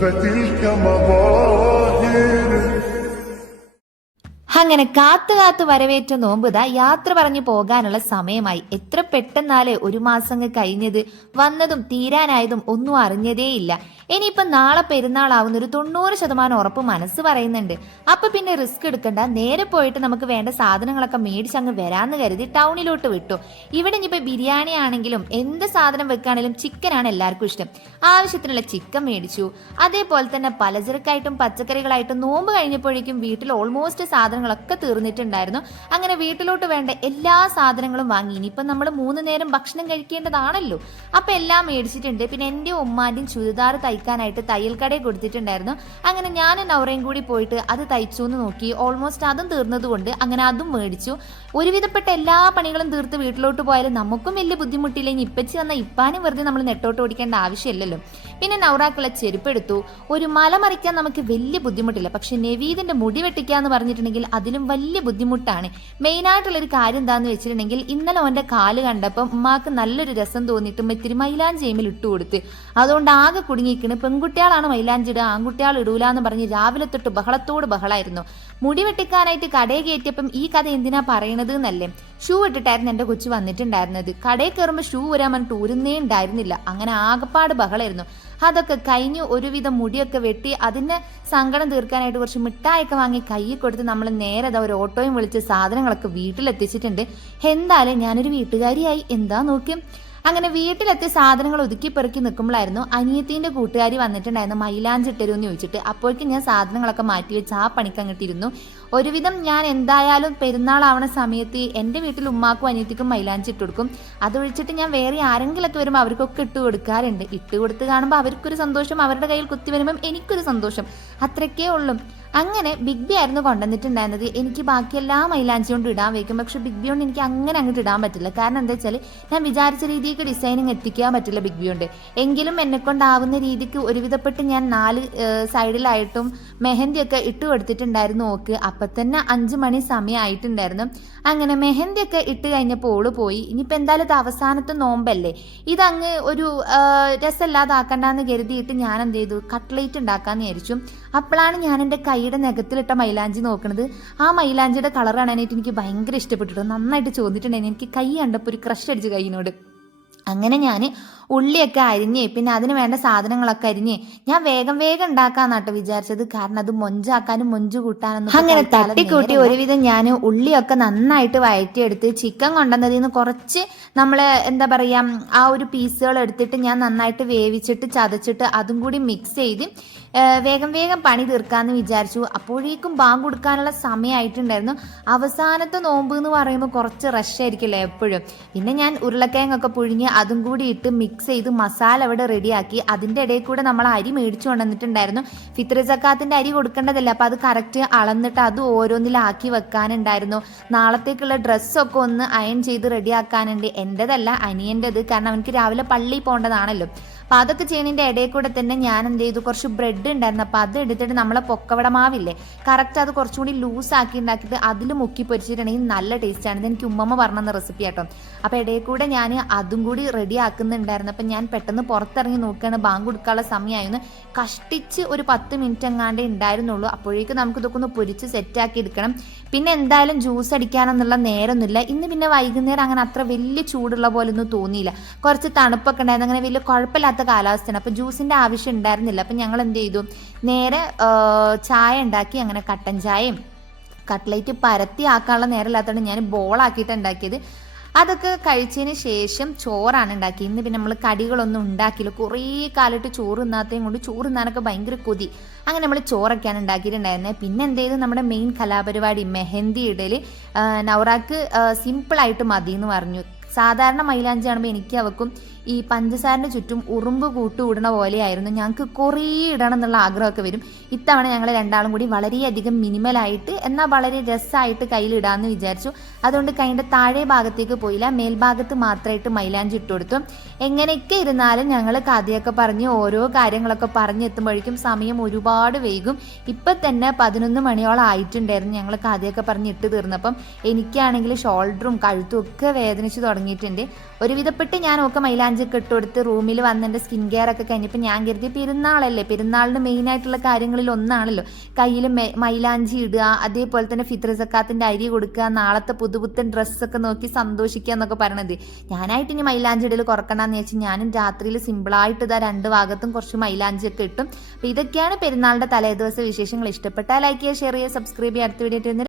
فتلك مظاهر. അങ്ങനെ കാത്തു കാത്തു വരവേറ്റ നോമ്പുത യാത്ര പറഞ്ഞു പോകാനുള്ള സമയമായി. എത്ര പെട്ടെന്നാലേ ഒരു മാസം കഴിഞ്ഞത്. വന്നതും തീരാനായതും ഒന്നും അറിഞ്ഞതേയില്ല. ഇനിയിപ്പം നാളെ പെരുന്നാളാവുന്ന ഒരു തൊണ്ണൂറ് ശതമാനം ഉറപ്പ് മനസ്സ് പറയുന്നുണ്ട്. അപ്പൊ പിന്നെ റിസ്ക് എടുക്കണ്ട. നേരെ പോയിട്ട് നമുക്ക് വേണ്ട സാധനങ്ങളൊക്കെ മേടിച്ചങ്ങ് വരാന്ന് കരുതി ടൗണിലോട്ട് വിട്ടു. ഇവിടെ ഇനിയിപ്പോ ബിരിയാണി ആണെങ്കിലും എന്ത് സാധനം വെക്കുകയാണെങ്കിലും ചിക്കനാണ് എല്ലാവർക്കും ഇഷ്ടം. ആവശ്യത്തിനുള്ള ചിക്കൻ മേടിച്ചു. അതേപോലെ തന്നെ പലചരക്കായിട്ടും പച്ചക്കറികളായിട്ടും നോമ്പ് കഴിഞ്ഞപ്പോഴേക്കും വീട്ടിൽ ഓൾമോസ്റ്റ് സാധനങ്ങളൊക്കെ തീർന്നിട്ടുണ്ടായിരുന്നു. അങ്ങനെ വീട്ടിലോട്ട് വേണ്ട എല്ലാ സാധനങ്ങളും വാങ്ങി. ഇനിയിപ്പം നമ്മൾ മൂന്ന് നേരം ഭക്ഷണം കഴിക്കേണ്ടതാണല്ലോ. അപ്പം എല്ലാം മേടിച്ചിട്ടുണ്ട്. പിന്നെ എന്റെ ഉമ്മാന്റെയും ചുരിദാർ തയ്ക്കാനായിട്ട് തയ്യൽ കടയിൽ കൊടുത്തിട്ടുണ്ടായിരുന്നു. അങ്ങനെ ഞാൻ നവറയും കൂടി പോയിട്ട് അത് തയ്ച്ചു എന്ന് നോക്കി. ഓൾമോസ്റ്റ് അതും തീർന്നതുകൊണ്ട് അങ്ങനെ അതും മേടിച്ചു. ഒരുവിധപ്പെട്ട എല്ലാ പണികളും തീർത്ത് വീട്ടിലോട്ട് പോയാലും നമുക്കും വലിയ ബുദ്ധിമുട്ടില്ലെങ്കിൽ ഇപ്പച്ചി വന്ന ഇപ്പാനും വെറുതെ നമ്മൾ നെട്ടോട്ട് ഓടിക്കേണ്ട ആവശ്യമില്ലല്ലോ. പിന്നെ നൗറാക്കുള്ള ചെരുപ്പെടുത്തു. ഒരു മല മറിക്കാൻ നമുക്ക് വലിയ ബുദ്ധിമുട്ടില്ല. പക്ഷെ നെവീദിന്റെ മുടി വെട്ടിക്കുക എന്ന് പറഞ്ഞിട്ടുണ്ടെങ്കിൽ അതിലും വലിയ ബുദ്ധിമുട്ടാണ്. മെയിൻ ആയിട്ടുള്ള ഒരു കാര്യം എന്താന്ന് വെച്ചിട്ടുണ്ടെങ്കിൽ ഇന്നലെ ഓന്റെ കാൽ കണ്ടപ്പം ഉമ്മാക്ക് നല്ലൊരു രസം തോന്നിയിട്ട് ഇത്തിരി മൈലാഞ്ചി എമ്മിൽ ഇട്ടു കൊടുത്ത്. അതുകൊണ്ട് ആകെ കുടുങ്ങിയിരിക്കണ്. പെൺകുട്ടികളാണ് മൈലാഞ്ചി ഇടുക? ആൺകുട്ടികൾ ഇടൂല എന്ന് പറഞ്ഞ് രാവിലെ തൊട്ട് ബഹളത്തോട് ബഹളായിരുന്നു. മുടി വെട്ടിക്കാനായിട്ട് കടയിൽ കയറ്റിയപ്പം ഈ കഥ എന്തിനാ പറയണത് എന്നല്ലേ? ഷൂ ഇട്ടിട്ടായിരുന്നു എന്റെ കൊച്ചു വന്നിട്ടുണ്ടായിരുന്നത്. കടയിൽ കയറുമ്പോൾ ഷൂ വരാൻ പറഞ്ഞിട്ട് ഊരുന്നേ ഉണ്ടായിരുന്നില്ല. അങ്ങനെ ആകപ്പാട് ബഹളായിരുന്നു. അതൊക്കെ കഴിഞ്ഞ് ഒരുവിധം മുടിയൊക്കെ വെട്ടി അതിന് സങ്കടം തീർക്കാനായിട്ട് കുറച്ച് മിഠായൊക്കെ വാങ്ങി കയ്യിൽ കൊടുത്ത് നമ്മൾ നേരെ ഒരു ഓട്ടോയും വിളിച്ച് സാധനങ്ങളൊക്കെ വീട്ടിലെത്തിച്ചിട്ടുണ്ട്. എന്തായാലും ഞാനൊരു വീട്ടുകാരിയായി. എന്താ നോക്കിയും അങ്ങനെ വീട്ടിലെത്തി സാധനങ്ങൾ ഒതുക്കി പെറുക്കി നിൽക്കുമ്പോഴായിരുന്നു അനിയത്തിന്റെ കൂട്ടുകാരി വന്നിട്ടുണ്ടായിരുന്നു. മൈലാഞ്ചി ഇട്ടരുമെന്ന് ചോദിച്ചിട്ട് അപ്പോഴേക്കും ഞാൻ സാധനങ്ങളൊക്കെ മാറ്റി വെച്ച് ആ പണിക്ക് അങ്ങോട്ടിരുന്നു ഒരുവിധം ഞാൻ എന്തായാലും പെരുന്നാളാവണ സമയത്ത് എന്റെ വീട്ടിൽ ഉമ്മാക്കും അനിയത്തിക്കും മൈലാഞ്ചി ഇട്ട് കൊടുക്കും. അതൊഴിച്ചിട്ട് ഞാൻ വേറെ ആരെങ്കിലൊക്കെ വരുമ്പോൾ അവർക്കൊക്കെ ഇട്ട് കൊടുക്കാറുണ്ട്. ഇട്ട് കൊടുത്ത് കാണുമ്പോൾ അവർക്കൊരു സന്തോഷം അവരുടെ കയ്യിൽ കുത്തി വരുമ്പം എനിക്കൊരു സന്തോഷം. അത്രയ്ക്കേ ഉള്ളൂ. അങ്ങനെ ബിഗ് ബി ആയിരുന്നു കൊണ്ടുവന്നിട്ടുണ്ടായിരുന്നത്. എനിക്ക് ബാക്കി എല്ലാ മൈലാഞ്ചി കൊണ്ട് ഇടാൻ വയ്ക്കും. പക്ഷെ ബിഗ് ബി കൊണ്ട് എനിക്ക് അങ്ങനെ അങ്ങോട്ട് ഇടാൻ പറ്റില്ല. കാരണം എന്താ വെച്ചാൽ ഞാൻ വിചാരിച്ച രീതിക്ക് ഡിസൈനിങ് എത്തിക്കാൻ പറ്റില്ല ബിഗ് ബി ഉണ്ട് എങ്കിലും എന്നെ കൊണ്ടാവുന്ന രീതിക്ക് ഒരുവിധപ്പെട്ട് ഞാൻ നാല് സൈഡിലായിട്ടും മെഹന്തിയൊക്കെ ഇട്ട് കൊടുത്തിട്ടുണ്ടായിരുന്നു ഓക്ക്. അപ്പം തന്നെ അഞ്ച് മണി സമയമായിട്ടുണ്ടായിരുന്നു അങ്ങനെ മെഹന്തിയൊക്കെ ഇട്ട് കഴിഞ്ഞപ്പോൾ ഓൾ പോയി. ഇനിയിപ്പോൾ എന്തായാലും അവസാനത്തെ നോമ്പല്ലേ? ഇതങ്ങ് ഒരു രസമില്ലാതാക്കണ്ടെന്ന് കരുതിയിട്ട് ഞാൻ എന്ത് ചെയ്തു? കട്ട്ലേറ്റ് ഉണ്ടാക്കാന്ന് വിചാരിച്ചു. അപ്പോഴാണ് ഞാൻ എന്റെ കൈയുടെ നഖത്തിലിട്ട മൈലാഞ്ചി നോക്കുന്നത് ആ മൈലാഞ്ചിയുടെ കളർ കാണാനായിട്ട് എനിക്ക് ഭയങ്കര ഇഷ്ടപ്പെട്ടിട്ടു നന്നായിട്ട് ചോദിച്ചിട്ടുണ്ടായിരുന്നു എനിക്ക് കൈ കണ്ടപ്പോൾ ഒരു ക്രഷ് അടിച്ച് കൈയിനോട് അങ്ങനെ ഞാൻ ഉള്ളിയൊക്കെ അരിഞ്ഞ് പിന്നെ അതിന് വേണ്ട സാധനങ്ങളൊക്കെ അരിഞ്ഞ് ഞാൻ വേഗം വേഗം ഉണ്ടാക്കാന്നാട്ടോ വിചാരിച്ചത്. കാരണം അത് മൊഞ്ചാക്കാനും മൊഞ്ച് കൂട്ടാനൊന്നും അങ്ങനെ തട്ടിക്കൂട്ടി ഒരുവിധം ഞാൻ ഉള്ളിയൊക്കെ നന്നായിട്ട് വഴറ്റിയെടുത്ത് ചിക്കൻ കൊണ്ടുവന്നതിൽ നിന്ന് കുറച്ച് നമ്മൾ എന്താ പറയുക ആ ഒരു പീസുകൾ എടുത്തിട്ട് ഞാൻ നന്നായിട്ട് വേവിച്ചിട്ട് ചതച്ചിട്ട് അതും കൂടി മിക്സ് ചെയ്ത് വേഗം വേഗം പണി തീർക്കാമെന്ന് വിചാരിച്ചു. അപ്പോഴേക്കും ബാങ്ക് കൊടുക്കാനുള്ള സമയമായിട്ടുണ്ടായിരുന്നു അവസാനത്തെ നോമ്പ് എന്ന് പറയുമ്പോൾ കുറച്ച് റഷ് ആയിരിക്കില്ല എപ്പോഴും. പിന്നെ ഞാൻ ഉരുളക്കിഴങ്ങൊക്കെ പുഴുങ്ങി അതും കൂടി ഇട്ട് മിക്സ് ചെയ്ത് മസാല അവിടെ റെഡിയാക്കി അതിന്റെ ഇടയിൽ കൂടെ നമ്മൾ അരി മേടിച്ചു കൊണ്ടുവന്നിട്ടുണ്ടായിരുന്നു. ഫിത്ര ജക്കാത്തിന്റെ അരി കൊടുക്കേണ്ടതല്ല. അപ്പോൾ അത് കറക്റ്റ് അളന്നിട്ട് അത് ഓരോന്നിലാക്കി വെക്കാനുണ്ടായിരുന്നു. നാളത്തേക്കുള്ള ഡ്രസ്സൊക്കെ ഒന്ന് അയൺ ചെയ്ത് റെഡിയാക്കാനുണ്ട് എന്റെതല്ല അനിയന്റെത് കാരണം അവനക്ക് രാവിലെ പള്ളിയിൽ പോകേണ്ടതാണല്ലോ. അപ്പം അതൊക്കെ ചെയ്യുന്നതിന്റെ ഇടയിൽ കൂടെ തന്നെ ഞാൻ എന്ത് ചെയ്തു? കുറച്ച് ബ്രെഡ് ഉണ്ടായിരുന്നു. അപ്പോൾ അത് എടുത്തിട്ട് നമ്മളെ പൊക്കവടമാവില്ലേ? കറക്റ്റ് അത് കുറച്ചും കൂടി ലൂസ് ആക്കി ഉണ്ടാക്കിയിട്ട് അതിൽ മുക്കി പൊരിച്ചിട്ടുണ്ടെങ്കിൽ നല്ല ടേസ്റ്റാണ് ഇത് എനിക്ക് ഉമ്മമ്മ പറഞ്ഞ റെസിപ്പി ആട്ടോ. അപ്പോൾ ഇടയിൽ കൂടെ ഞാൻ അതും കൂടി റെഡി ആക്കുന്നുണ്ടായിരുന്നു. അപ്പം ഞാൻ പെട്ടെന്ന് പുറത്തിറങ്ങി നോക്കുകയാണ്. ബാങ്ക് കൊടുക്കാനുള്ള സമയമായിരുന്നു കഷ്ടിച്ച് ഒരു പത്ത് മിനിറ്റ് എങ്ങാണ്ട് ഉണ്ടായിരുന്നുള്ളൂ. അപ്പോഴേക്കും നമുക്ക് ഇതൊക്കെ ഒന്ന് പൊരിച്ച് സെറ്റ് ആക്കി എടുക്കണം. പിന്നെ എന്തായാലും ജ്യൂസ് അടിക്കാനെന്നുള്ള നേരമൊന്നുമില്ല. ഇന്ന് പിന്നെ വൈകുന്നേരം അങ്ങനെ അത്ര വലിയ ചൂടുള്ള പോലെ ഒന്നും തോന്നിയില്ല. കുറച്ച് തണുപ്പൊക്കെ ഉണ്ടായിരുന്നു. അങ്ങനെ വലിയ കുഴപ്പമില്ലാത്ത കാലാവസ്ഥയാണ്. അപ്പോൾ ജ്യൂസിന്റെ ആവശ്യം ഉണ്ടായിരുന്നില്ല. അപ്പം ഞങ്ങൾ എന്ത് ചെയ്തു? നേരെ ചായ ഉണ്ടാക്കി അങ്ങനെ കട്ടൻ ചായയും കട്ട്ലേറ്റ് പരത്തി ആക്കാനുള്ള നേരമില്ലാത്തതുകൊണ്ട് ഞാൻ ബോളാക്കിയിട്ട് ഉണ്ടാക്കിയത്. അതൊക്കെ കഴിച്ചതിന് ശേഷം ചോറാണ് ഉണ്ടാക്കി ഇന്ന് പിന്നെ നമ്മൾ കടികളൊന്നും ഉണ്ടാക്കിയില്ല. കുറേ കാലിട്ട് ചോറ് തിന്നാത്തതും കൊണ്ട് ചോറ് തിന്നാനൊക്കെ ഭയങ്കര കൊതി. അങ്ങനെ നമ്മൾ ചോറൊക്കെയാണ് ഉണ്ടാക്കിയിട്ടുണ്ടായിരുന്നത്. പിന്നെ എന്ത് ചെയ്തു? നമ്മുടെ മെയിൻ കലാപരിപാടി മെഹന്തി ഇടൽ നൗറാക്ക് സിമ്പിളായിട്ട് മതി എന്ന് പറഞ്ഞു. സാധാരണ മൈലാഞ്ചി കാണുമ്പോൾ എനിക്ക് അവക്കും ഈ പഞ്ചസാരന്റെ ചുറ്റും ഉറുമ്പ് കൂട്ടുകൂടണ പോലെയായിരുന്നു. ഞങ്ങൾക്ക് കുറേ ഇടണം എന്നുള്ള ആഗ്രഹമൊക്കെ വരും. ഇത്തവണ ഞങ്ങൾ രണ്ടാളും കൂടി വളരെയധികം മിനിമലായിട്ട് എന്നാൽ വളരെ രസമായിട്ട് കയ്യിലിടാമെന്ന് വിചാരിച്ചു. അതുകൊണ്ട് കൈന്റെ താഴെ ഭാഗത്തേക്ക് പോയില്ല. മേൽഭാഗത്ത് മാത്രമായിട്ട് മൈലാഞ്ചി ഇട്ട് കൊടുത്തു. എങ്ങനെയൊക്കെ ഇരുന്നാലും ഞങ്ങൾ കഥയൊക്കെ പറഞ്ഞ് ഓരോ കാര്യങ്ങളൊക്കെ പറഞ്ഞെത്തുമ്പോഴേക്കും സമയം ഒരുപാട് വൈകും. ഇപ്പം തന്നെ പതിനൊന്ന് മണിയോളം ആയിട്ടുണ്ടായിരുന്നു ഞങ്ങൾ കഥയൊക്കെ പറഞ്ഞ് ഇട്ട് തീർന്നപ്പം. എനിക്കാണെങ്കിൽ ഷോൾഡറും കഴുത്തും ഒക്കെ വേദനിച്ച് തുടങ്ങിയിട്ടുണ്ട്. ഒരുവിധപ്പെട്ട് ഞാൻ ഒക്കെ മൈലാഞ്ചി മൈലാഞ്ചി ഒക്കെ ഇട്ട് കൊടുത്ത് റൂമിൽ വന്ന് എന്റെ സ്കിൻ കെയർ ഒക്കെ കഴിഞ്ഞപ്പോൾ ഞാൻ കരുതി പെരുന്നാളല്ലേ പെരുന്നാളിന് മെയിൻ ആയിട്ടുള്ള കാര്യങ്ങളിൽ ഒന്നാണല്ലോ. കയ്യിൽ മൈലാഞ്ചി ഇടുക അതേപോലെ തന്നെ ഫിത്ര സക്കാത്തിന്റെ അരി കൊടുക്കുക നാളത്തെ പുതുപുത്തൻ ഡ്രസ്സൊക്കെ നോക്കി സന്തോഷിക്കുക എന്നൊക്കെ പറയണത്. ഞാനായിട്ട് ഇനി മൈലാഞ്ചി ഇടൽ കുറക്കണമെന്ന് വെച്ചാൽ ഞാനും രാത്രിയിൽ സിമ്പിളായിട്ട് ഇതാ രണ്ട് ഭാഗത്തും കുറച്ച് മൈലാഞ്ചി ഒക്കെ ഇട്ടും. അപ്പോൾ ഇതൊക്കെയാണ് പെരുന്നാളിന്റെ തലേദിവസ വിശേഷങ്ങൾ. ഇഷ്ടപ്പെട്ടാൽ ലൈക്ക് ചെയ്യുക ഷെയർ ചെയ്യുക സബ്സ്ക്രൈബ് ചെയ്യുക. അടുത്ത വീഡിയോ